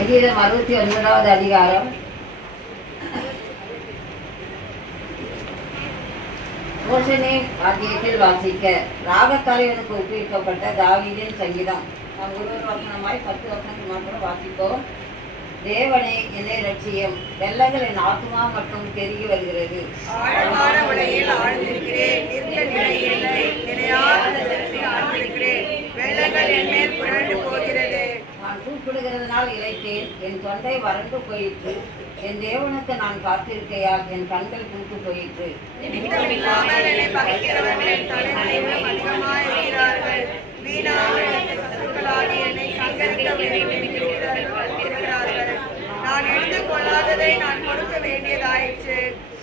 கீதம் அறுபத்தி ஒன்பதாவது அதிகாரம் மோசனே வாக்கியத்தில் வாசிக்க ராகத்தலைவனுக்கு ஒப்புவிக்கப்பட்ட தாவீதின் சங்கீதம் நாம் ஒரு ஒரு வசனமாய் பத்து வசனத்துக்கு மாத்திரம் வாசிப்போம் தேவனே என்னை லட்சியம் வெள்ளங்கள் என் ஆத்மா மட்டும் பெருகி வருகிறது வெள்ளங்கள் என் மேல் புரண்டு போகிறது கூப்பிடுகிறதுனால் இழைத்தேன் என் தொண்டை வறண்டு போயிற்று. என் தேவனுக்கு நான் காத்திருக்கையால் என் கண்கள் பூத்து போயிற்று. நான் எடுத்துக் கொள்ளாததை நான் கொடுக்க வேண்டியதாயிற்று.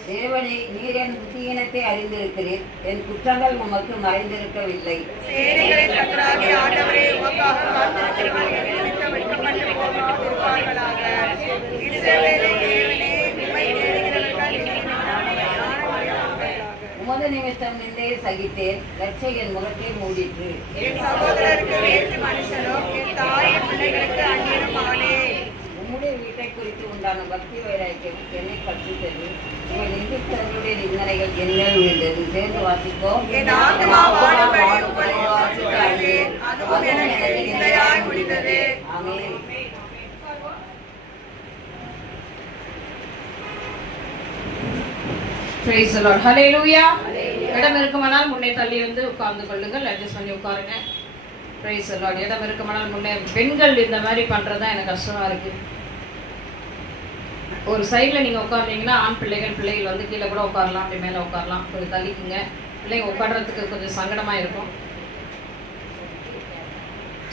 தேவனே நீர் என் புத்தியினத்தை அறிந்திருக்கிறீர். என் குற்றங்கள் உமக்கு மறைந்திருக்கவில்லை சேனைகளின் கத்தராகி ஆண்டவரே உமக்காக காத்திருக்கிறவர்கள் என் நிமித்தம் நின்றே சகித்தேன் லட்சை என் முகத்தை மூடிற்று. என் சகோதரருக்கு வேற்று மனுஷனும் என் தாயின் பிள்ளைகளுக்கு அந்நியனும் ஆனேன் உம்முடைய வீட்டை குறித்து உண்டான பக்தி வைராக்கியம் என்னை கற்பித்தது உங்கள் நிந்தித்தவர்களுடைய நிந்தனைகள் என்மேல் விழுந்தது சேர்ந்து வாசிப்போம். என் ஆத்மா வாடும்படி உம்மை விசுவாசித்தேன். அதுவும் எனக்கு நிந்தையாய் முடிந்தது. ஆமென். Praise the Lord. லூயா இடம் இருக்குமானால் முன்னே தள்ளி வந்து உட்கார்ந்து கொள்ளுங்கள். அட்ஜஸ்ட் பண்ணி உட்காருங்க. பிரைஸ் லார்ட் இடம் இருக்குமானால் முன்னே பெண்கள் இந்த மாதிரி பண்றது தான் எனக்கு கஷ்டமா இருக்கு. ஒரு சைடில் நீங்கள் உட்கார்ந்தீங்கன்னா ஆண் பிள்ளைகள் பிள்ளைகள் வந்து கீழே கூட உட்காரலாம் அப்படி மேலே உட்காரலாம். கொஞ்சம் தள்ளிக்குங்க. பிள்ளைங்க உட்காடுறதுக்கு கொஞ்சம் சங்கடமாக இருக்கும்.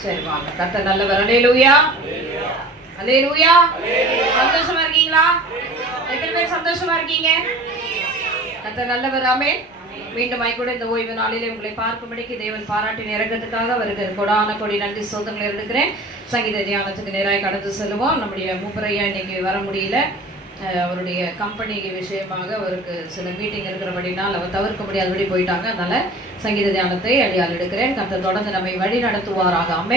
சரி வாங்க. கத்த நல்லவர். அலேலூயா அலேலூயா சந்தோஷமா இருக்கீங்களா? எத்தனை பேர் சந்தோஷமா இருக்கீங்க? கத்த நல்லவராமே மீண்டும் கூட இந்த ஓய்வு நாளிலே உங்களை பார்க்கும்படிக்கு தேவன் பாராட்டி இறக்கத்துக்காக அவருக்கு கொடான கொடி நன்றி சோதங்களை இருந்துக்கிறேன் சங்கீத தியானத்துக்கு நேராக கடந்து செல்லுவோம். நம்முடைய மூப்பரையா இன்னைக்கு வர முடியல. அஹ் அவருடைய கம்பெனி விஷயமாக அவருக்கு சில மீட்டிங் இருக்கிறபடினால் அவர் தவிர்க்க முடியாதபடி போயிட்டாங்க. அதனால சங்கீத தியானத்தை அடியால் எடுக்கிறேன். கத்த தொடர்ந்து நம்மை வழி நடத்துவாராக.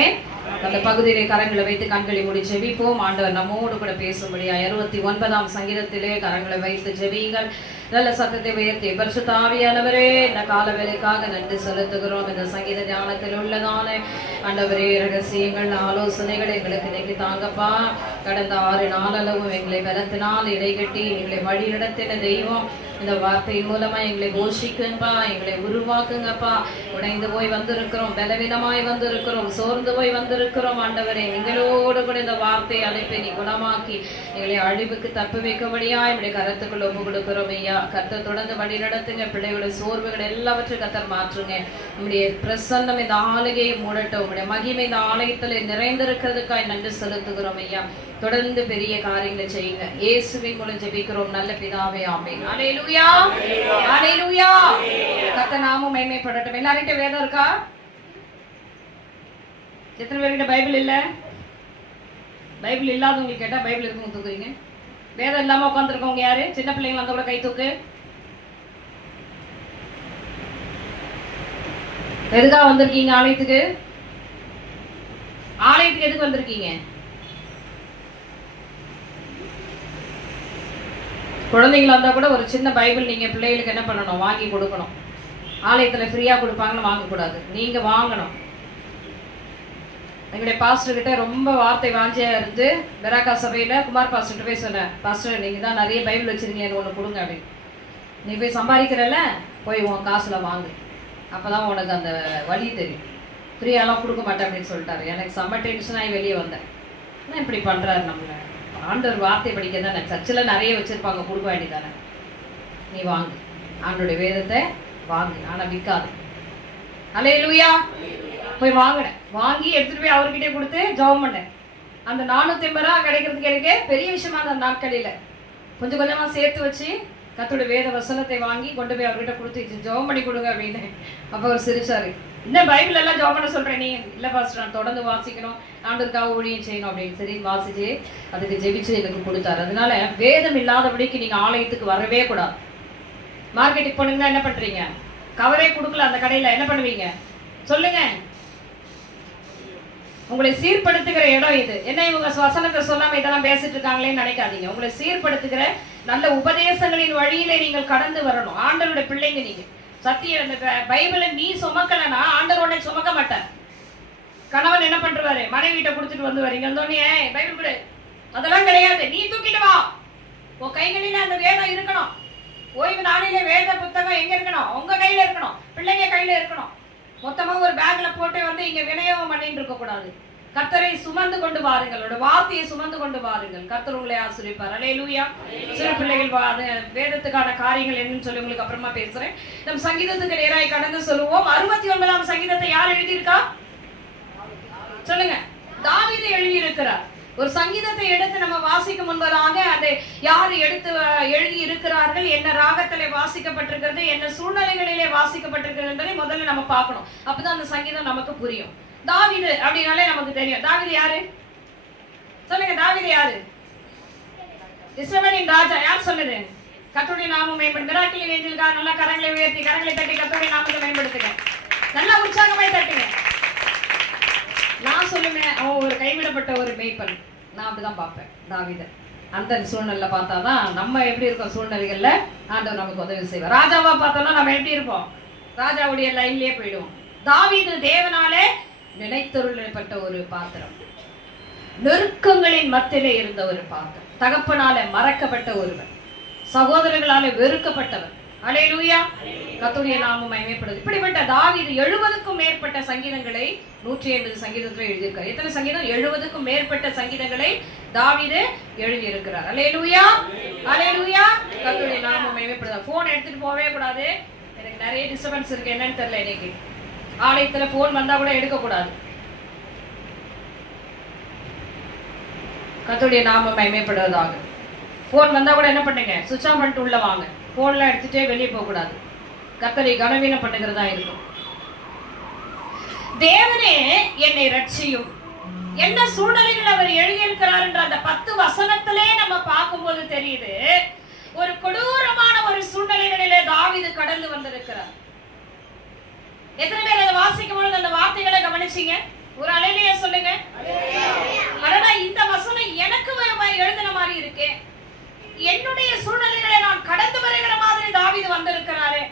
அந்த பகுதியிலே கரங்களை வைத்து கண்களை மூடி ஜெபிப்போம். ஆண்டவர் நம்மோடு கூட பேசும்படியா இருபத்தி ஒன்பதாம் சங்கீதத்திலே கரங்களை வைத்து ஜெபியுங்கள். நல்ல சத்தத்தை உயர்த்தி பரிசுத்தாவியானவரே இந்த கால வேலைக்காக நன்றி செலுத்துகிறோம். இந்த சங்கீத ஞானத்தில் உள்ளதான ஆண்டவரே ரகசியங்கள் ஆலோசனைகள் எங்களுக்கு இன்னைக்கு தாங்கப்பா. கடந்த ஆறு நாளளவும் எங்களை பலத்தினால் இடைகட்டி எங்களை வழி நடத்தின தெய்வம் இந்த வார்த்தையின் மூலமா எங்களை போஷிக்குங்கப்பா எங்களை உருவாக்குங்கப்பா. உடைந்து போய் வந்திருக்கிறோம் பலவீனமாய் வந்திருக்கிறோம் சோர்ந்து போய் வந்திருக்கிறோம் ஆண்டவரே. எங்களோடு கூட இந்த வார்த்தையை அனுப்பி நீ குணமாக்கி எங்களை அழிவுக்கு தப்பு வைக்கபடியா எங்களுடைய கருத்துக்குள் ஒப்பு கொடுக்கிறோம் ஐயா. கர்த்தர் தொடர்ந்து வழி நடத்துங்க. பிள்ளைகளுடைய சோர்வுகள் எல்லாவற்றையும் கர்த்தர் மாற்றுங்க. நம்முடைய பிரசன்னம் இந்த ஆலகையை மூடட்டும். உங்களுடைய மகிமை இந்த ஆலயத்தில் நிறைந்திருக்கிறதுக்காய் நன்றி செலுத்துகிறோம் ஐயா. தொடர்ந்து பெரிய காரியங்களை செய்யுங்க. இயேசுவின் மூலம் ஜெபிக்கிறோம். நல்ல பிதாவே ஆமென். அலேலூயா அலேலூயா கர்த்த நாமும் மேன்மைப்படட்டும். எல்லார்கிட்ட வேதம் இருக்கா? எத்தனை பேர்கிட்ட பைபிள் இல்ல? பைபிள் இல்லாதவங்களுக்கு கேட்டா பைபிள் இருக்கவங்க தூக்குறீங்க வேதம் இல்லாம உட்காந்துருக்கவங்க யாரு? சின்ன பிள்ளைங்க அந்த கூட கை தூக்கு. எதுக்காக வந்திருக்கீங்க ஆலயத்துக்கு. ஆலயத்துக்கு எதுக்கு வந்திருக்கீங்க? குழந்தைங்களா இருந்தா கூட ஒரு சின்ன பைபிள் நீங்க பிள்ளைகளுக்கு என்ன பண்ணணும்? வாங்கி கொடுக்கணும். ஆலயத்துல ஃப்ரீயா கொடுப்பாங்கன்னு வாங்கக்கூடாது. நீங்க வாங்கணும். எங்களுடைய பாஸ்டர் கிட்ட ரொம்ப வார்த்தை வாஞ்சியா இருந்து பெராக்கா சபையில குமார் பாஸ்டர் போய் சொன்னேன் பாஸ்டர் நீங்க தான் நிறைய பைபிள் வச்சிருக்கீங்க ஒன்று கொடுங்க அப்படின்னு. நீ போய் சம்பாதிக்கிறல்ல? போய் உன் காசுல வாங்கு. அப்பதான் உனக்கு அந்த வழி தெரியும். ஃப்ரீயாலாம் கொடுக்க மாட்டேன் அப்படின்னு சொல்லிட்டாரு. எனக்கு செம்ம டென்ஷன் ஆகி வெளியே வந்தேன். என்ன இப்படி பண்றாரு நம்மள? ஆண்டவர் வார்த்தை படிக்க தானே. சர்ச்சில் நிறைய வச்சிருப்பாங்க கொடுக்க வேண்டியதானே. நீ வாங்கு. ஆண்டோடைய வேதத்தை வாங்கு. ஆனால் விற்காது. அலையலூயா போய் வாங்கினேன். வாங்கி எடுத்துட்டு போய் அவர்கிட்டே கொடுத்து ஜெபம் பண்ணேன். அந்த நானூத்தி ஐம்பது ரூபா கிடைக்கிறதுக்கு எனக்கு பெரிய விஷயமா அந்த நாட்களில். கொஞ்சம் கொஞ்சமா சேர்த்து வச்சு கத்தோட வேத வசனத்தை வாங்கி கொண்டு போய் அவர்கிட்ட கொடுத்து ஜெபம் பண்ணி கொடுங்க அப்படின்னு. அப்ப அவர் சிரிச்சாரு. இந்த பைபிள் எல்லாம் ஜெபம் பண்ண சொல்றேன் நீ. இல்ல பாஸ்டர் நான் தொடர்ந்து வாசிக்கணும். ஆண்டதுக்காக ஊழியம் செய்யணும் அப்படின்னு சரி வாசிச்சு அதுக்கு ஜெபிச்சு எனக்கு கொடுத்தாரு. அதனால வேதம் இல்லாதபடிக்கு நீங்க ஆலயத்துக்கு வரவே கூடாது. மார்க்கெட்டுக்கு போனீங்கன்னா என்ன பண்றீங்க? கவரே கொடுக்கல அந்த கடையில. என்ன பண்ணுவீங்க? சொல்லுங்க. உங்களை சீர்படுத்துகிற இடம் இது. என்ன இவங்க வசனத்தை சொல்லாம இதெல்லாம் பேசிட்டு இருக்காங்களேன்னு நினைக்காதீங்க. உங்களை சீர்படுத்துகிற நல்ல உபதேசங்களின் வழியிலே நீங்கள் கடந்து வரணும். ஆண்டவருடைய பிள்ளைங்க நீங்க. சத்திய அந்த பைபிளை நீ சுமக்கலன்னா ஆண்டவர் உடனே சுமக்க மாட்டார். கணவன் என்ன பண்றாரு? மனைவிட்ட கொடுத்துட்டு வந்து வரீங்க. வந்தோடனே பைபிள் கொடு. அதெல்லாம் கிடையாது. நீ தூக்கிட்டு வா. உன் கைகளில அந்த வேதம் இருக்கணும். ஓய்வு நாளிலே வேத புத்தகம் எங்க இருக்கணும்? உங்க கையில இருக்கணும். பிள்ளைங்க கையில இருக்கணும். மொத்தமா ஒரு பேக்ல போட்டு வந்து இங்க விநியோகம் பண்ணிட்டு இருக்க கூடாது. கர்த்தரை சுமந்து கொண்டு வாருங்கள். ஒரு வார்த்தையை சுமந்து கொண்டு வாருங்கள். கர்த்தர் உங்களை ஆசிரிப்பார் அலே லூயா சிறு பிள்ளைகள் அது வேதத்துக்கான காரியங்கள் என்னன்னு சொல்லி உங்களுக்கு அப்புறமா பேசுறேன். நம் சங்கீதத்துக்கு நேராய் கடந்து சொல்லுவோம் அறுபத்தி ஒன்பதாம் சங்கீதத்தை யார் எழுதியிருக்கா? சொல்லுங்க. தாவீது எழுதியிருக்கிறார். ஒரு சங்கீதத்தை எடுத்து நம்ம வாசிக்கும் முன்பதாக அதை யார் எடுத்து எழுதி இருக்கிறார்கள் என்ன ராகத்திலே வாசிக்கப்பட்டிருக்கிறது என்ன சூழ்நிலைகளிலே வாசிக்கப்பட்டிருக்கிறது என்பதை முதல்ல நம்ம பார்க்கணும். அப்பதான் அந்த சங்கீதம் நமக்கு புரியும். தாவிது அப்படின்னாலே நமக்கு தெரியும். தாவிது யாரு? சொல்லுங்க தாவிது யாரு? இஸ்ரவேலின் ராஜா யார் சொன்னது கத்துடைய நாமம் மேம்படும். மிராக்கிலி வேண்டியிருக்கா நல்லா கரங்களை உயர்த்தி கரங்களை தட்டி கத்துடைய நாமத்தை மேம்படுத்துங்க. நல்லா உற்சாகமாய் தட்டுங்க. நான் சொல்லுவேன் அவன் ஒரு கைவிடப்பட்ட ஒரு மேய்ப்பன். நான் அப்படிதான் பார்ப்பேன் தாவித அந்த சூழ்நிலை பார்த்தாதான் நம்ம எப்படி இருக்கோம் சூழ்நிலைகள்ல ஆண்டவர் நமக்கு உதவி செய்வார். ராஜாவா பார்த்தோம்னா நம்ம எப்படி இருப்போம்? ராஜாவுடைய லைன்லயே போயிடுவோம். தாவிது தேவனாலே நினைத்தொருளப்பட்ட ஒரு பாத்திரம். நெருக்கங்களின் மத்தியிலே இருந்த ஒரு பாத்திரம். தகப்பனால மறக்கப்பட்ட ஒருவன். சகோதரர்களால வெறுக்கப்பட்டவன். அலையலூயா. கத்துடைய நாமம் மயமைப்படுது இப்படிப்பட்ட தாவீது எழுபதுக்கும் மேற்பட்ட சங்கீதங்களை நூற்றி ஐம்பது சங்கீதத்தில் எழுதியிருக்கார். எத்தனை சங்கீதம்? எழுபதுக்கும் மேற்பட்ட சங்கீதங்களை தாவீது எழுதியிருக்கிறார். அலையலூயா. அலையலூயா. கத்துடைய நாமம் மயமைப்படுது போன் எடுத்துட்டு போகவே கூடாது. எனக்கு நிறைய டிஸ்டர்பன்ஸ் இருக்கு. என்னன்னு தெரியல இன்னைக்கு. ஆலயத்துல போன் வந்தா கூட எடுக்க கூடாது. கத்துடைய நாமம் மயமைப்படுவதாக ஃபோன் வந்தா கூட என்ன பண்ணுங்க? சுவிட்ச் ஆஃப் பண்ணிட்டு உள்ள வாங்க. ஃபோன்லாம் எடுத்துட்டே வெளியே போகக்கூடாது. கத்தரை கர்த்தரை கனவீனம் பண்ணுகிறதா இருக்கும். தேவனே என்னை ரட்சியும் என்ன சூழ்நிலைகள் அவர் எழுதியிருக்கிறார் என்ற அந்த பத்து வசனத்திலே நம்ம பார்க்கும்போது தெரியுது ஒரு கொடூரமான ஒரு சூழ்நிலைகளிலே தாவிது கடந்து வந்திருக்கிறார். எத்தனை பேர் அதை வாசிக்கும் பொழுது அந்த வார்த்தைகளை கவனிச்சீங்க? ஒரு அலையிலேயே சொல்லுங்க. அடடா இந்த வசனம் எனக்கு எழுதின மாதிரி இருக்கே. என்னுடைய சூழ்நிலைகளை நான் கடந்து வருகிற மாதிரி தாவீது வந்திருக்கிறாரு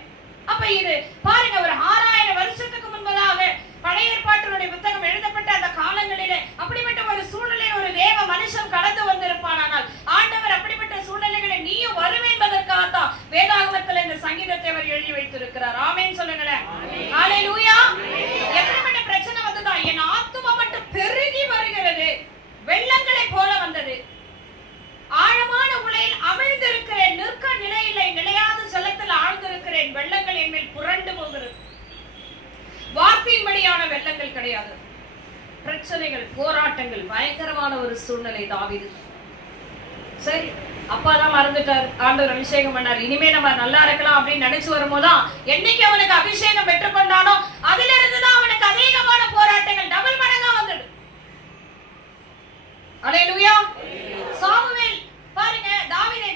அப்ப இது. பாருங்க ஒரு ஆறாயிரம் வருஷத்துக்கு முன்பதாக பழைய ஏற்பாட்டினுடைய புத்தகம் எழுதப்பட்ட அந்த காலங்களிலே அப்படிப்பட்ட ஒரு சூழ்நிலை ஒரு தேவ மனுஷன் கடந்து வந்திருப்பானால் ஆண்டவர் அப்படிப்பட்ட சூழ்நிலைகளை நீயும் வருவேன் என்பதற்காகத்தான் வேதாகமத்தில் இந்த சங்கீதத்தை அவர் எழுதி வைத்திருக்கிறார். ஆமேன்னு சொல்லுங்களேன் ஹalleluya எப்படிப்பட்ட பிரச்சனை வந்ததா என் ஆத்துமா மட்டும் பெருகி வருகிறது வெள்ளங்களை போல வந்தது ஆழமான உலையில் அமிழ்ந்திருக்கிறேன் நிற்க நிலையில்லை நிலையாத ஜலத்தில் ஆழ்ந்திருக்கிறேன் வெள்ளங்கள் என் மேல் புரண்டு போகிறது வார்த்தையின்படியான வெள்ளங்கள் கிடையாது. பிரச்சனைகள் போராட்டங்கள் பயங்கரமான ஒரு சூழ்நிலை தாவிது. சரி அப்பா தான் மறந்துட்டார். ஆண்டவர் அபிஷேகம் பண்ணார். இனிமே நம்ம நல்லா இருக்கலாம் அப்படின்னு நினைச்சு வரும்போதுதான் என்னைக்கு அவனுக்கு அபிஷேகம் பெற்றுக்கொண்டானோ அதுல இருந்துதான் அவனுக்கு அதிகமான போராட்டங்கள் டபுள் மடங்கா வந்தது. அல்லேலூயா சாமுவேல் பாருங்க தாவிதை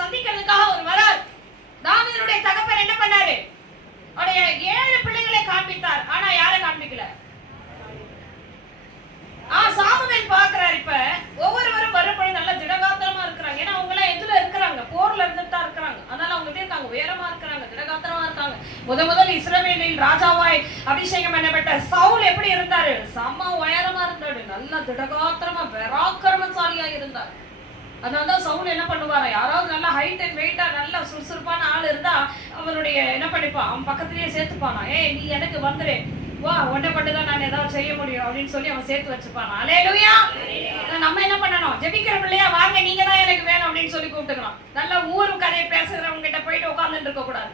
சந்திக்கிறதுக்காக ஒரு வரார். தாவிதனுடைய தகப்பன் என்ன பண்ணாரு? அவனுடைய ஏழு காண்பித்தார். ஆனா யாரை காண்பிக்கல? ஆ சாமுவேல் பாக்குறாரு இப்ப. ஒவ்வொருவரும் வரும்பொழுது நல்லா திடகாத்திரமா இருக்கிறாங்க. ஏன்னா அவங்க எல்லாம் எதுல இருக்கிறாங்க? போர்ல இருந்துட்டு தான் இருக்கிறாங்க. அதனால அவங்க எப்படி இருக்காங்க. உயரமா இருக்கிறாங்க திடகாத்திரமா இருக்காங்க. முத முதல் இஸ்ரவேலில் ராஜாவாய் அபிஷேகம் பண்ணப்பட்ட சவுல் எப்படி இருந்தாரு? செம்ம உயரமா இருந்தாரு. நல்ல திடகாத்திரமா பராக்கிரமசாலியா இருந்தாரு. அதனாலதான் சவுல் என்ன பண்ணுவார்? யாராவது நல்லா ஹைட் அண்ட் வெயிட்டா நல்ல சுறுசுறுப்பான ஆள் இருந்தா அவனுடைய என்ன பண்ணிப்பான் அவன் பக்கத்துலயே சேர்த்துப்பானா? ஏய் நீ எனக்கு வந்துரு. வா உன்னை மட்டும் தான் நான் ஏதாவது செய்ய முடியும். அப்படின்னு சொல்லி அவன் சேர்த்து வச்சுப்பானா. அலேலுயா நம்ம என்ன பண்ணணும்? ஜெபிக்கிற பிள்ளையா வாங்க நீங்க தான் எனக்கு வேணும் அப்படின்னு சொல்லி கூப்பிட்டுக்கலாம். நல்ல ஊரும் கதையை பேசுகிறவங்க கிட்ட போயிட்டு உட்காந்துட்டு இருக்க கூடாது.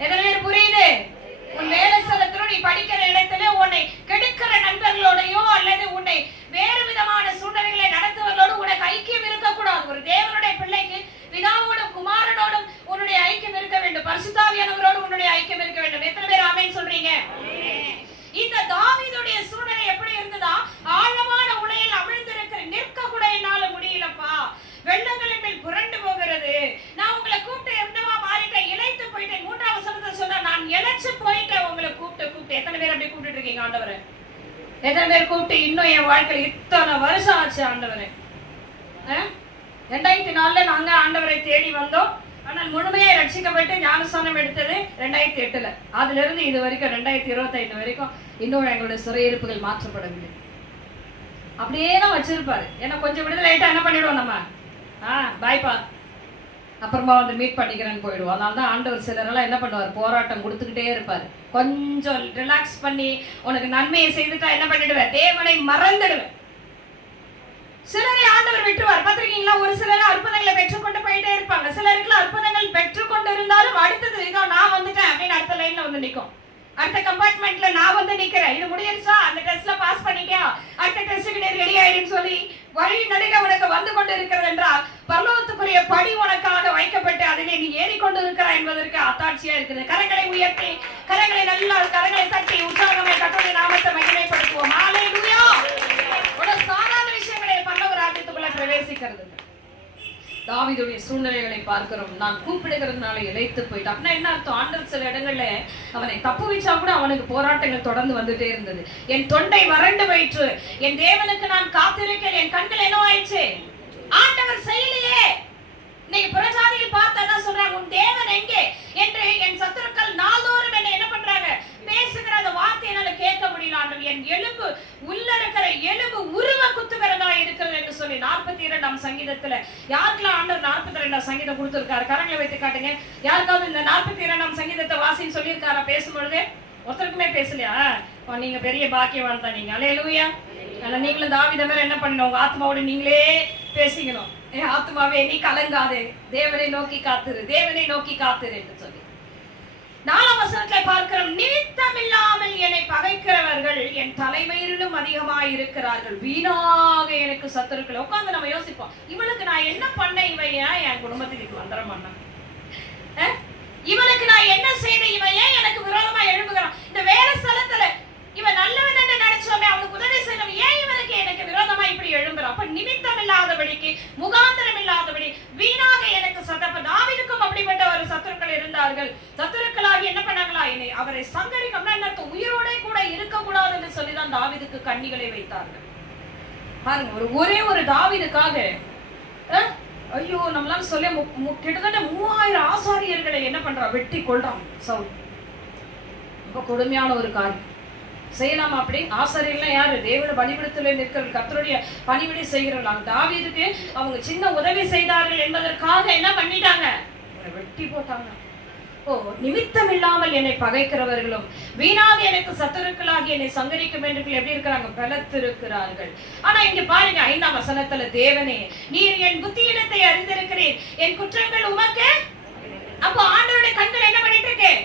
எத்தனை பேர் புரியுது? உன் வேலை ஸ்தலத்திலும் நீ படிக்கிற இடத்துல உன்னை கெடுக்கிற நண்பர்களோடையோ அல்லது உன்னை வேறு விதமா சூழ்நிலைகளை நடத்துவர்களோடு உனக்கு ஐக்கியம் இருக்கக்கூடாது ஒரு தேவனுடைய பிள்ளைக்கு பிதாவோடும் குமாரனோடும் உன்னுடைய ஐக்கியம் இருக்க வேண்டும் பரிசுத்தாவியானவரோடு உன்னுடைய ஐக்கியம் இருக்க வேண்டும் எத்தனை பேர் ஆமென் சொல்றீங்க இந்த தாவீதுடைய சூழ்நிலை எப்படி இருந்ததா ஆழமான உலையில் அமிழ்ந்திருக்கிற நிற்க கூட என்னால முடியலப்பா வெள்ளங்களின் மேல் புரண்டு போகிறது நான் உங்களை கூப்பிட்டு என்னவா மாறிட்டேன் இழைத்து போயிட்டேன் மூன்றாம் வசனத்தை சொன்னா நான் இழைச்சு போயிட்டேன் உங்களை கூப்பிட்டு கூப்பிட்டு எத்தனை பேர் அப்படி கூப்பிட்டு இருக்கீங்க ஆண்டவரை எத்தனை பேர் கூப்பிட்டு இன்னும் என் வாழ்க்கையில் இத்தனை வருஷம் ஆச்சு ஆண்டவரே அஹ்? ரெண்டாயிரத்தி நாலுல நாங்க ஆண்டவரை தேடி வந்தோம் ஆனால் முழுமையா ரட்சிக்கப்பட்டு ஞானஸ்தானம் எடுத்தது ரெண்டாயிரத்தி எட்டுல. அதுல இருந்து இது வரைக்கும் ரெண்டாயிரத்தி இருபத்தைந்து வரைக்கும் இன்னும் எங்களுடைய சிறையிருப்புகள் மாற்றப்படவில்லை. அப்படியே தான் வச்சிருப்பாரு. ஏன்னா கொஞ்சம் விடுதலை ஆயிட்டா என்ன பண்ணிடுவோம் நம்ம? ஆ பாய்ப்பா. அப்புறமா வந்து மீட் பண்ணிக்கிறேன்னு போயிடுவோம். அதனால தான் ஆண்டவர் சிலரெல்லாம் என்ன பண்ணுவார்? போராட்டம் கொடுத்துக்கிட்டே இருப்பார். கொஞ்சம் ரிலாக்ஸ் பண்ணி உனக்கு நன்மையை செய்துட்டா என்ன பண்ணிடுவேன்? தேவனை மறந்துடுவேன். சிலரை ஆண்டவர் விட்டுவார். பார்த்திருக்கீங்களா? ஒரு சிலர் அற்புதங்களை பெற்றுக்கொண்டு போயிட்டே இருப்பாங்க. சிலருக்கு அற்புதங்கள் பெற்றுக்கொண்டு இருந்தாலும் அடுத்தது இதோ நான் வந்துட்டேன் அப்படின்னு அடுத்த லைன்ல வந்து நிற்கும் அடுத்த கம்பார்ட்மெண்ட்ல நான் வந்து நிக்கிறேன். இது முடியிருச்சா அந்த டெஸ்ட்ல பாஸ் பண்ணிட்டியா? அடுத்த டெஸ்ட்டுக்கு நீ ரெடி ஆயிடுன்னு சொல்லி வழி நடுக உனக்கு வந்து கொண்டு இருக்கிறது என்றால் பரலோகத்துக்குரிய படி உனக்காக வைக்கப்பட்டு அதிலே நீ ஏறிக்கொண்டு இருக்கிறாய் என்பதற்கு அத்தாட்சியா இருக்குது. கரங்களை உயர்த்தி கரங்களை நல்லா கரங்களை தட்டி உற்சாகமே கட்டுரை நாமத்தை மகிமைப்படுத்துவோம். ஆலை பிரவேசிக்கிறது. தாவிதுடைய சூழ்நிலைகளை பார்க்கிறோம். நான் கூப்பிடுகிறதுனால இழைத்து போயிட்டான். அப்படின்னா என்ன அர்த்தம்? ஆண்டவர் சில இடங்கள்ல அவனை தப்பு வச்சா கூட அவனுக்கு போராட்டங்கள் தொடர்ந்து வந்துட்டே இருந்தது. என் தொண்டை வறண்டு போயிற்று. என் தேவனுக்கு நான் காத்திருக்கிறேன். என் கண்கள் என்னவாயிடுச்சு ஆண்டவர் செய்யலையே. இன்னைக்கு புறஜாதிகள் பார்த்தா தான் சொல்றாங்க உன் தேவன் எங்கே? என்று என் சத்துருக்கள் நாள்தோறும் என்ன என்ன பண்றாங்க பேசுகிற அந்த வார்த்தை என்னால கேட்க முடியல ஆண்டவர் என் எலும்பு உள்ள இருக்கிற எலும்பு உருவ குத்துகிறதா இருக்கிறது என்று சொல்லி நாற்பத்தி சங்கீதத்துல. யாருக்கெல்லாம் ஆண்டவர் நாற்பத்தி ரெண்டாம் சங்கீதம் கொடுத்திருக்காரு? கரங்களை வைத்து காட்டுங்க. யாருக்காவது இந்த நாற்பத்தி இரண்டாம் சங்கீதத்தை வாசின்னு சொல்லியிருக்காரா? பேசும்பொழுது ஒருத்தருக்குமே பேசலையா? நீங்க பெரிய பாக்கியவான் தான் நீங்க. அலையலூயா. ஆனா நீங்களும் தாவித மாதிரி என்ன பண்ணணும்? உங்க ஆத்மாவோட நீங்களே பேசிக்கணும். ஏ ஆத்மாவே நீ கலங்காதே. தேவனை நோக்கி காத்துரு. தேவனை நோக்கி காத்துரு என்று சொல்லு. நாலாம் வசனத்தை பார்க்கிறோம் நிமித்தம் இல்லாமல் என்னை பகைக்கிறவர்கள் என் தலைமையிலும் அதிகமாக இருக்கிறார்கள் வீணாக எனக்கு சத்துருக்கள். உட்கார்ந்து நம்ம யோசிப்போம் இவனுக்கு நான் என்ன பண்ண இவன் ஏன் என் குடும்பத்துக்கு வந்துட மாட்டான் அஹ்? இவனுக்கு நான் என்ன செய்த இவன் ஏன் எனக்கு விரோதமா எழுப்புகிறான் இந்த வேலை ஸ்தலத்துல இவன் நல்லவன் என்று அவனுக்கு உதவி செய்யணும். ஏன் இவனுக்கு எனக்கு விரோதமா இப்படி எழும்புறோம் அப்ப நிமித்தம் இல்லாதபடிக்கு முகாந்திரம் இல்லாதபடி வீணாக எனக்கு சத்தப்ப தாவிதுக்கும் அப்படிப்பட்ட ஒரு சத்துருக்கள் இருந்தார்கள். சத்துருக்களாகி என்ன பண்ணாங்களா? என்னை அவரை சங்கரிக்கம்னா என்ன உயிரோட கூட இருக்கக்கூடாது என்று சொல்லிதான் தாவிதுக்கு கண்ணிகளை வைத்தார்கள். பாருங்க ஒரு ஒரே ஒரு தாவிதுக்காக ஐயோ நம்மளால சொல்ல கிட்டத்தட்ட மூவாயிரம் ஆசாரியர்களை என்ன பண்றா? வெட்டி கொள்றான் சவுல். ரொம்ப கொடுமையான ஒரு காரியம். செய்யலாம் அப்படி. ஆசாரியெல்லாம் யாரு? தேவன பலிபிடத்துல நிற்கிற கத்தருடைய பணிவிடை செய்கிறவர்கள் தாவீதுக்கு அவங்க சின்ன உதவி செய்தார்கள் என்பதற்காக என்ன பண்ணிட்டாங்க? வெட்டி போட்டாங்க. ஓ நிமித்தம் இல்லாமல் என்னை பகைக்கிறவர்களும் வீணாக எனக்கு சத்துருக்களாகி என்னை சங்கரிக்கும் என்று எப்படி இருக்கிறாங்க? பலத்திருக்கிறார்கள். ஆனா இங்க பாருங்க ஐந்தாம் வசனத்துல தேவனே நீர் என் புத்தியினத்தை அறிந்திருக்கிறேன் என் குற்றங்கள் உமக்கு? அப்போ ஆண்டவருடைய கண்கள் என்ன பண்ணிட்டு இருக்கேன்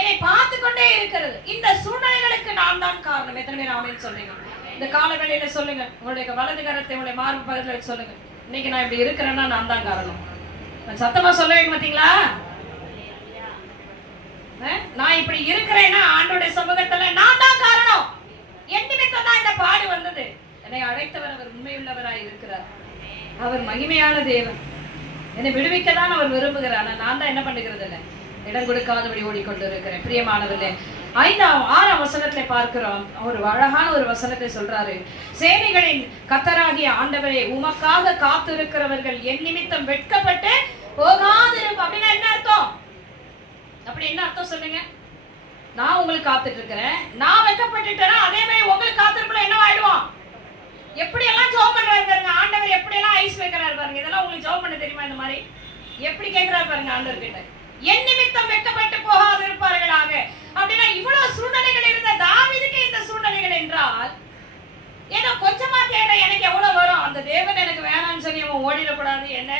என்னை பார்த்து கொண்டே இருக்கிறது. இந்த சூழ்நிலைகளுக்கு நான் தான் காரணம். எத்தனை பேர் ஆமென் சொல்றீங்க? இந்த காலவேளையில சொல்லுங்க? உங்களுடைய வலது கரத்தை உங்களுடைய மார்பு பகுதியில் சொல்லுங்க. இன்னைக்கு நான் இப்படி இருக்கிறேன்னா நான் தான் காரணம். நான் சத்தமா சொல்லுவீங்க பாத்தீங்களா நான் இப்படி இருக்கிறேன்னா ஆண்டோடைய சமூகத்துல நான் தான் காரணம். என் நிமித்தம் தான் இந்த பாடு வந்தது. என்னை அழைத்தவர் அவர் உண்மையுள்ளவராய் இருக்கிறார். அவர் மகிமையான தேவன். என்னை விடுவிக்க தான் அவர் விரும்புகிறார். நான் தான் என்ன பண்ணுகிறது இல்லை இடம் கொடுக்காதபடி ஓடிக்கொண்டு இருக்கிறேன் பிரியமானவர்களே ஐந்தாம் ஆறாம் வசனத்தை பார்க்கிறோம். ஒரு அழகான ஒரு வசனத்தை சொல்றாரு. சேனைகளின் கத்தராகிய ஆண்டவரே உமக்காக காத்திருக்கிறவர்கள் என் நிமித்தம் வெட்கப்பட்டு போகாதிருக்கும் அப்படின்னா என்ன அர்த்தம்? அப்படி என்ன அர்த்தம் சொல்லுங்க? நான் உங்களுக்கு காத்துட்டு இருக்கிறேன் நான் வெட்கப்பட்டுட்டேன்னா அதே மாதிரி உங்களுக்கு காத்திருக்கணும் என்ன ஆயிடுவோம்? எப்படி எல்லாம் ஜெபம் பண்றாரு பாருங்க. ஆண்டவர் எப்படி எல்லாம் ஐஸ் வைக்கிறாரு பாருங்க. இதெல்லாம் உங்களுக்கு ஜோ பண்ண தெரியுமா இந்த மாதிரி? எப்படி கேட்கிறாரு பாருங்க ஆண்டவர் கிட்ட என் நிமித்தம் வெட்கப்பட்டு போகாதிருப்பார்களாக. அப்படின்னா இவ்வளவு சூழ்நிலைகள் இருந்த தாவிதுக்கு இந்த சூழ்நிலைகள் என்றால் ஏன்னா கொஞ்சமா தேட எனக்கு எவ்வளவு வரும்? அந்த தேவன் எனக்கு வேணாம்னு சொல்லி அவன் ஓடிடக்கூடாது. என்ன?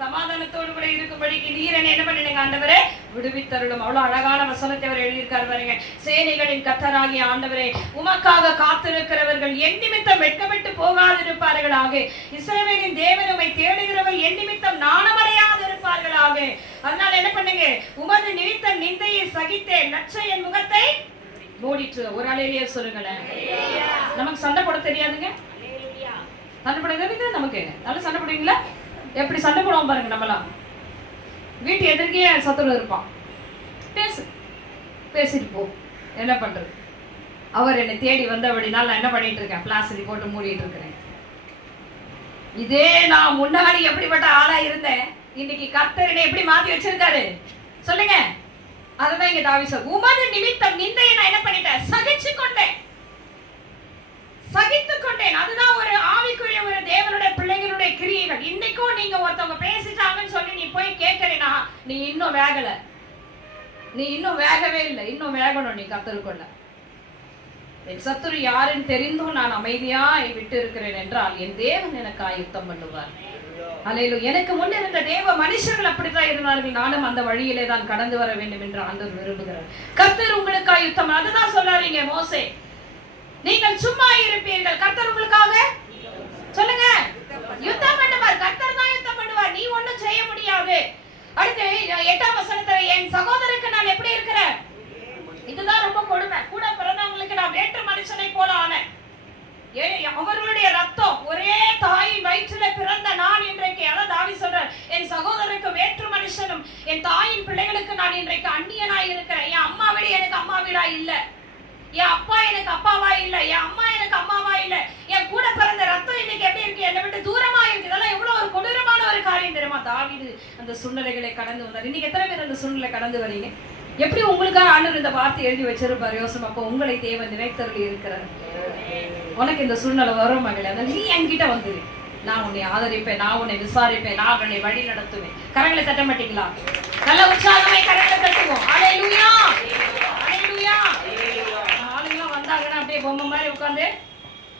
சமாதானத்தோடு கூட இருக்கும்படிக்கு நீர் என்ன என்ன பண்ணிடுங்க ஆண்டவரே? விடுவித்தருளும். அவ்வளவு அழகான வசனத்தை அவர் எழுதியிருக்காரு பாருங்க. சேனைகளின் கத்தராகிய ஆண்டவரே உமக்காக காத்திருக்கிறவர்கள் என் நிமித்தம் வெட்கப்பட்டு போகாதிருப்பார்களாக. இஸ்ரவேலின் தேவன் உமை தேடுகிறவர் என் நிமித்தம் நாணமடையாது இருப்பார்கள் அதனால என்ன பண்ணுங்க? உமது நினைத்த நிந்தையை சகித்தே நச்ச என் முகத்தை மூடிட்டு ஒரு அலையிலேயே சொல்லுங்களேன். நமக்கு சண்டை போட தெரியாதுங்க? சண்டை போட தெரியுது நமக்கு. நல்லா சண்டை போடுவீங்களா? எப்படி சண்டை போடுவோம் பாருங்க நம்மளாம் வீட்டு எதிர்க்கே சத்துரு இருப்பான். பேசு. பேசிட்டு போ. என்ன பண்றது? அவர் என்னை தேடி வந்தபடினால் நான் என்ன பண்ணிட்டு இருக்கேன்? பிளாஸ்டிக் போட்டு மூடிட்டு இருக்கிறேன். இதே நான் முன்னாடி எப்படிப்பட்ட ஆளா இருந்தேன்? இன்னைக்கு கர்த்தர் என்னை எப்படி மாத்தி வச்சிருக்காரு? சொல்லுங்க. அதுதான் இங்க தாவி சொல் உமது நிமித்தம் நிந்தையை நான் என்ன பண்ணிட்டேன்? சகிச்சு கொண்டேன். சகித்து கொண்டேன். அதுதான் ஒரு ஆவிக்குரிய ஒரு தேவனுடைய பிள்ளைகளுடைய கிரியைகள். இன்னைக்கும் நீங்க ஒருத்தவங்க பேசிட்டாங்கன்னு சொல்லி நீ போய் கேட்கறேனா நீ இன்னும் வேகல. நீ இன்னும் வேகவே இல்லை. இன்னும் வேகணும் நீ கத்தருக்குள்ள என் சத்துரு யாருன்னு தெரிந்தும் நான் அமைதியாய் விட்டு இருக்கிறேன் என்றால் என் தேவன் எனக்கு ஆயுத்தம் பண்ணுவார். அலையிலும் எனக்கு முன் இருந்த தேவ மனுஷர்கள் அப்படித்தான் இருந்தார்கள். நானும் அந்த வழியிலே தான் கடந்து வர வேண்டும் என்று ஆண்டவர் விரும்புகிறார். கர்த்தர் உங்களுக்கா யுத்தம். அதுதான் சொல்லாதீங்க மோசே. நீங்கள் சும்மா இருப்பீர்கள். கர்த்தர் உங்களுக்காக? சொல்லுங்க. யுத்தம் பண்ணுவார். கர்த்தர் தான் யுத்தம் பண்ணுவார். நீ ஒண்ணும் செய்ய முடியாது. அடுத்து எட்டாம் வசனத்துல என் சகோதரருக்கு நான் எப்படி இருக்கிறேன் இதுதான் ரொம்ப கொடுமை கூட பிறந்தவங்களுக்கு நான் வேற்று மனுஷனை போல ஆனேன் ஏ- அவர்களுடைய ரத்தம் ஒரே தாயின் வயிற்றில பிறந்த நான் இன்றைக்கு அதான் தாவி சொல்றேன் என் சகோதரருக்கு வேற்று மனுஷனும் என் தாயின் பிள்ளைகளுக்கு நான் இன்றைக்கு அந்நியனாய் இருக்கிறேன். என் அம்மா வீடு எனக்கு அம்மா வீடா இல்ல. என் அப்பா எனக்கு அப்பாவா இல்ல. என் அம்மா எனக்கு அம்மாவா இல்ல. என் கூட பிறந்த ரத்தம் இன்னைக்கு எப்படி இருக்கு? என்னை விட்டு தூரமா இருக்கு? இதெல்லாம் எவ்வளவு ஒரு கொடூரமான ஒரு காரியம் தெரியுமா? தாவிடு அந்த சூழ்நிலைகளை கடந்து வந்தார். இன்னைக்கு எத்தனை பேர் அந்த சூழ்நிலை கடந்து வரீங்க? எப்படி உங்களுக்காக ஆண்டவர் இந்த வார்த்தை எழுதி வச்சிருப்பார் யோசனை அப்போ உங்களை தேவன் நினைத்தருளி இருக்கிறார். உனக்கு இந்த சூழ்நிலை வரும் மகளே. அதனால நீ என்கிட்ட வந்துரு. நான் உன்னை ஆதரிப்பேன் நான் உன்னை விசாரிப்பேன் நான் உன்னை வழி நடத்துவேன் கரங்களை தட்ட மாட்டீங்களா? நல்ல உற்சாகமாய் கரங்களை தட்டுவோம். அலையலூயா அலையலூயா ஆளுங்களாம் வந்தாங்கன்னா அப்படியே பொம்மை மாதிரி உட்காந்து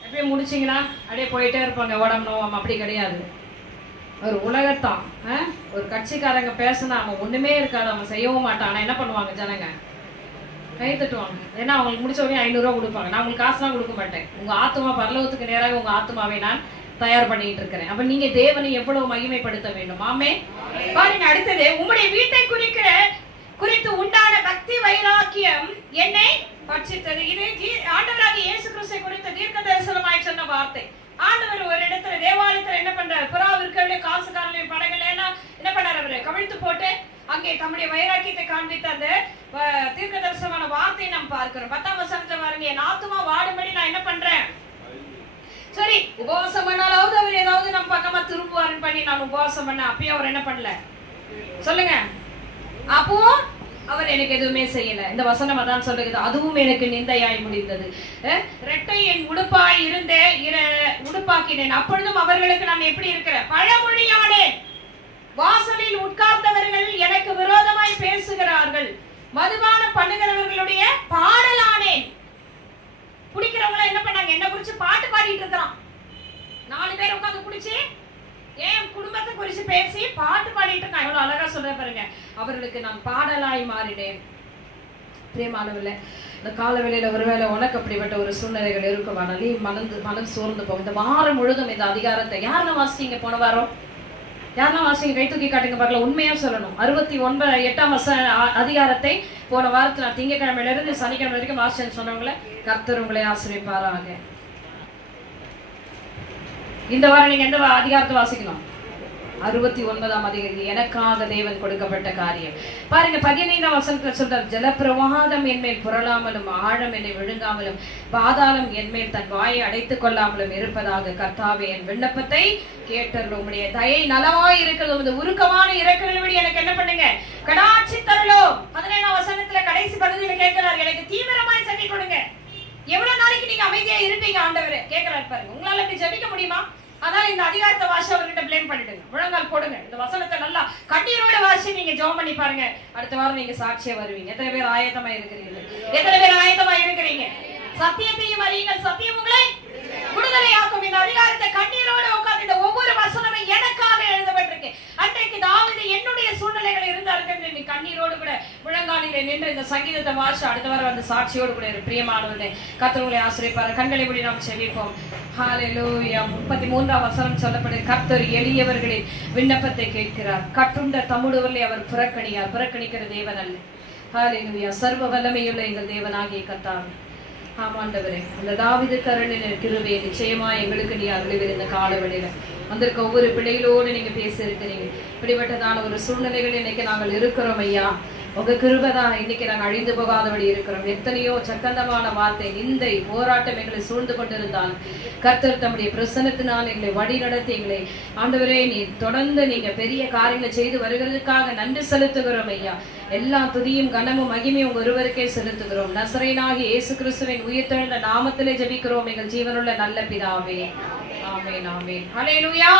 அப்படியே முடிச்சிங்கன்னா அப்படியே போயிட்டே இருப்பாங்க. உடம்பு நோவாம அப்படி கிடையாது. ஒரு உலகத்தான் ஆ? ஒரு கட்சிக்காரங்க பேசினா அவன் ஒண்ணுமே இருக்காது. அவன் செய்யவும் மாட்டான். ஆனா என்ன பண்ணுவாங்க ஜனங்க? கை தட்டுவாங்க. ஏன்னா அவங்களுக்கு முடிச்ச உடனே ஐநூறுரூவா கொடுப்பாங்க. நான் உங்களுக்கு காசுலாம் கொடுக்க மாட்டேன். உங்க ஆத்மா பரலோகத்துக்கு நேராக உங்க ஆத்மாவை நான் தயார் பண்ணிட்டு இருக்கிறேன். அப்ப நீங்க தேவனை எவ்வளவு மகிமைப்படுத்த வேண்டும். ஆமே பாருங்க அடுத்தது உம்முடைய வீட்டை குறிக்கிற குறித்து உண்டான பக்தி வைராக்கியம் என்னை பட்சித்தது. இது ஆண்டவராக இயேசு கிறிஸ்தை குறித்த தீர்க்க தரிசனமாய் சொன்ன வார்த்தை. ஆண்டவர் ஒரு இடத்துல தேவாலயத்துல என்ன பண்றாரு? புறா விற்களையும் காசுக்காரனையும் படங்கள் எல்லாம் என்ன பண்ணாரு அவரு? கவிழ்த்து போட்டு அங்கே தம்முடைய வைராக்கியத்தை காண்பித்த அந்த தீர்க்க தரிசனமான வார்த்தையை நாம் பார்க்கிறோம். பத்தாம் வசனத்துல பாருங்க என் ஆத்துமா வாடும்படி நான் என்ன பண்றேன்? சரி உபவாசம் பண்ணாலாவது அவர் ஏதாவது நம்ம பக்கமா திரும்புவாருன்னு பண்ணி நான் உபவாசம் பண்ண அப்பயும் அவர் என்ன பண்ணல? சொல்லுங்க. அப்போ அவர் எனக்கு எதுவுமே செய்யல. இந்த வசனம் அதான் சொல்லுகிறது. அதுவும் எனக்கு நிந்தையாய் முடிந்தது. ரெட்டை என் உடுப்பாய் இருந்த இர- உடுப்பாக்கினேன். அப்பொழுதும் அவர்களுக்கு நான் எப்படி இருக்கிறேன் பழமொழியானேன். வாசலில் உட்கார்ந்தவர்கள் எனக்கு விரோதமாய் பேசுகிறார்கள். மதுபானம் பண்ணுகிறவர்களுடைய பாடலானேன். குடிக்கிறவங்க என்ன பண்ணாங்க? என்ன குறிச்சு பாட்டு பாடிட்டு இருக்கிறான். நாலு பேர் உட்காந்து குடிச்சு ஏன் குடும்பத்தை குறிச்சு பேசி பாட்டு பாடிட்டு இருக்கான். எவ்வளவு அழகா சொல்ற பாருங்க. அவர்களுக்கு நான் பாடலாய் மாறினேன். பிரியமானவில்லை இந்த கால வேளையில ஒருவேளை உனக்கு அப்படிப்பட்ட ஒரு சூழ்நிலைகள் இருக்குமானால் நீ மனந்து மனம் சோர்ந்து போகும். இந்த வாரம் முழுதும் இந்த அதிகாரத்தை யாரெல்லாம் வாசிச்சீங்க போன வாரம்? யாரெல்லாம் வாசிங்க கை தூக்கி காட்டுங்க பார்க்கல உண்மையா சொல்லணும். அறுபத்தி ஒன்பது எட்டாம் வருஷ அதிகாரத்தை போன வாரத்துல நான் திங்கக்கிழமையில இருந்து சனிக்கிழமை வரைக்கும் வாசிச்சேன்னு சொன்னவங்கள கர்த்தர் உங்களை ஆசிரியப்பாராங்க இந்த வாரம் நீங்க எந்த அதிகாரத்தை வாசிக்கணும்? அறுபத்தி ஒன்பதாம் அதிகாரி எனக்காக தேவன் கொடுக்கப்பட்ட காரியம். பாருங்க பதினைந்தாம் வசனத்துல சொல்றார் ஜலப்பிரவாதம் என்மேல் புரளாமலும் ஆழம் என்னை விழுங்காமலும் பாதாளம் என்மேல் தன் வாயை அடைத்துக் கொள்ளாமலும் இருப்பதாக கர்த்தாவே என் விண்ணப்பத்தை கேட்டர் உம்முடைய தயை நலமாய் இருக்கிறது உமது உருக்கமான இறக்குகள் விட எனக்கு என்ன பண்ணுங்க? கடாட்சி தருளோ பதினேழாம் வசனத்துல கடைசி பகுதியில் கேட்கிறார் எனக்கு தீவிரமாய் செவி கொடுங்க. எவ்வளவு நாளைக்கு நீங்க அமைதியா இருப்பீங்க ஆண்டவரே? கேட்கிறார் பாருங்க உங்களால இப்படி ஜபிக்க முடியுமா? அதனால இந்த அதிகாரத்தை வாசி அவர்கிட்ட ப்ளேம் பண்ணிடுங்க முழங்கால் போடுங்க இந்த வசனத்தை நல்லா கண்ணீரோட ஜோம் பண்ணி பாருங்க. அடுத்த வாரம் நீங்க சாட்சியா வருவீங்க. எத்தனை பேர் ஆயத்தமா இருக்கிறீங்க? எத்தனை பேர் ஆயத்தமா இருக்கிறீங்க? சத்தியத்தையும் அறியுங்கள். சத்தியம் உங்களை விடுதலையாக்கும். இந்த அதிகாரத்தை கண்ணீரோட உட்கார்ந்து இந்த ஒவ்வொரு வசனமும் எனக்காக அன்றைக்கு என்னுடைய சூழ்நிலைகள் இருந்தார்கள் நீ கண்ணீரோடு கூட முழங்காலிலே நின்று இந்த சங்கீதத்தை வாசி அடுத்த வாரம் வந்து சாட்சியோடு கூட பிரியமானவர்களே பிரியமானவனே கத்தவங்களை ஆசிரியப்பார் கண்களை மூடி நாம் செவிப்போம் ஹalleluya முப்பத்தி மூன்றாம் வசனம் சொல்லப்படுது கர்த்தர் எளியவர்களின் விண்ணப்பத்தை கேட்கிறார். கட்டுண்ட தமுடுவலை அவர் புறக்கணியார். புறக்கணிக்கிற தேவன் அல்ல. ஹalleluya சர்வ வல்லமையுள்ள எங்கள் தேவனாகிய கர்த்தாவே ஆமாண்டவரே அந்த தாவித கரணின் கிருவே நிச்சயமா எங்களுக்கு நீ அருளுவீர் இந்த வழியில வந்திருக்க ஒவ்வொரு பிள்ளைகளோடு நீங்க பேசியிருக்கிறீங்க இப்படிப்பட்டதான ஒரு சூழ்நிலைகள் இன்னைக்கு நாங்கள் இருக்கிறோம் ஐயா. உங்க கிருபதான் இன்னைக்கு நாங்கள் அழிந்து போகாதபடி இருக்கிறோம். எத்தனையோ சக்கந்தமான வார்த்தை நிந்தை போராட்டம் எங்களை சூழ்ந்து கொண்டிருந்தால் கர்த்தர் தம்முடைய பிரசனத்தினால் எங்களை வழி நடத்தி எங்களை ஆண்டவரே நீ தொடர்ந்து நீங்க பெரிய காரியங்களை செய்து வருகிறதுக்காக நன்றி செலுத்துகிறோம் ஐயா. எல்லா துதியும் கனமும் மகிமையும் உங்க ஒருவருக்கே செலுத்துகிறோம். நசரேனாகி இயேசு கிறிஸ்துவின் உயிர்த்தெழுந்த நாமத்திலே ஜெபிக்கிறோம். எங்கள் ஜீவனுள்ள நல்ல பிதாவே. ஆமென் ஆமென். ஹalleluya.